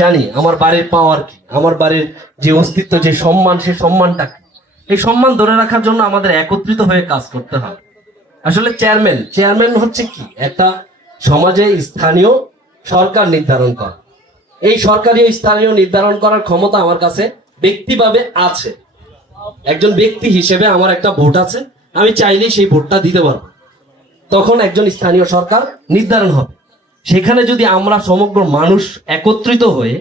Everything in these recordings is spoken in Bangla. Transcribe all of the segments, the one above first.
জানি আমার বাড়ির পাওয়ার কি, আমার বাড়ির যে অস্তিত্ব, যে সম্মান, সেই সম্মানটা কি। এই সম্মান ধরে রাখার জন্য আমাদের একত্রিত হয়ে কাজ করতে হবে। আসলে চেয়ারম্যান হচ্ছে কি, একটা সমাজে স্থানীয় সরকার নির্ধারণ করা। এই সরকারি স্থানীয় নির্ধারণ করার ক্ষমতা আমার কাছে ব্যক্তিভাবে আছে। একজন ব্যক্তি হিসেবে আমার একটা ভোট আছে, আমি চাইলেই সেই ভোটটা দিতে পারবো। তখন একজন স্থানীয় সরকার নির্ধারণ হবে। সেখানে যদি আমরা সমগ্র মানুষ একত্রিত হয়ে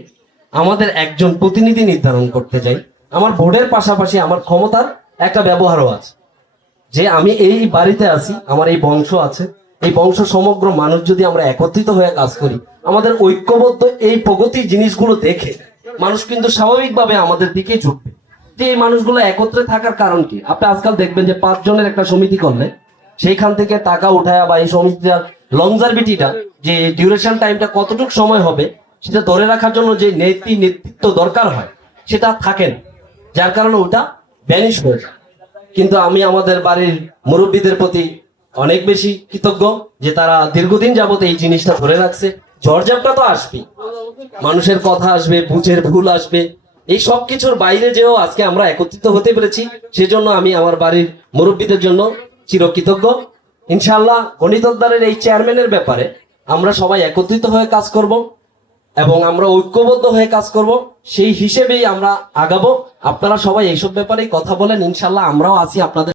আমাদের একজন প্রতিনিধি নির্ধারণ করতে যাই, আমার ভোটের পাশাপাশি আমার ক্ষমতার একটা ব্যবহারও আছে। যে আমি এই বাড়িতে আছি, আমার এই বংশ আছে, এই বংশ সমগ্র মানুষ যদি আমরা একত্রিত হয়ে কাজ করি, আমাদের ঐক্যবদ্ধ এই প্রগতির জিনিসগুলো দেখে মানুষ কিন্তু স্বাভাবিকভাবে আমাদের দিকে ঝুঁকবে। যে এই মানুষগুলো একত্রে থাকার কারণ কি? আপনি আজকাল দেখবেন যে 5 জনের একটা সমিতি করলে সেইখান থেকে টাকা উঠায়া বা এই সমিতিটার লংজারভিটিটা, যে ডিউরেশন টাইমটা কতটুকু সময় হবে, সেটা ধরে রাখার জন্য যে নেতৃত্ব দরকার হয় সেটা থাকে না, যার কারণে ওটা ভ্যানিশ হয়ে যায়। কিন্তু আমি আমাদের বাড়ির মুরব্বীদের প্রতি অনেক বেশি কৃতজ্ঞ যে তারা দীর্ঘদিন যাবত এই জিনিসটা ধরে রাখছে। ঝড়ঝাপটা তো আসবে, মানুষের কথা আসবে, বুঝের ভুল আসবে, এই সব কিছুর বাইরে যেও আজকে আমরা একত্রিত হতে পেরেছি, সেজন্য আমি আমার বাড়ির মুরব্বীদের জন্য চিরকৃতজ্ঞ। ইনশাআল্লাহ গণিতোদ্ধারের এই চেয়ারম্যানের ব্যাপারে আমরা সবাই একত্রিত হয়ে কাজ করব এবং আমরা ঐক্যবদ্ধ হয়ে কাজ করব, সেই হিসেবেই আমরা আগাবো। আপনারা সবাই এইসব ব্যাপারেই কথা বলেন, ইনশাআল্লাহ আমরাও আছি আপনাদের।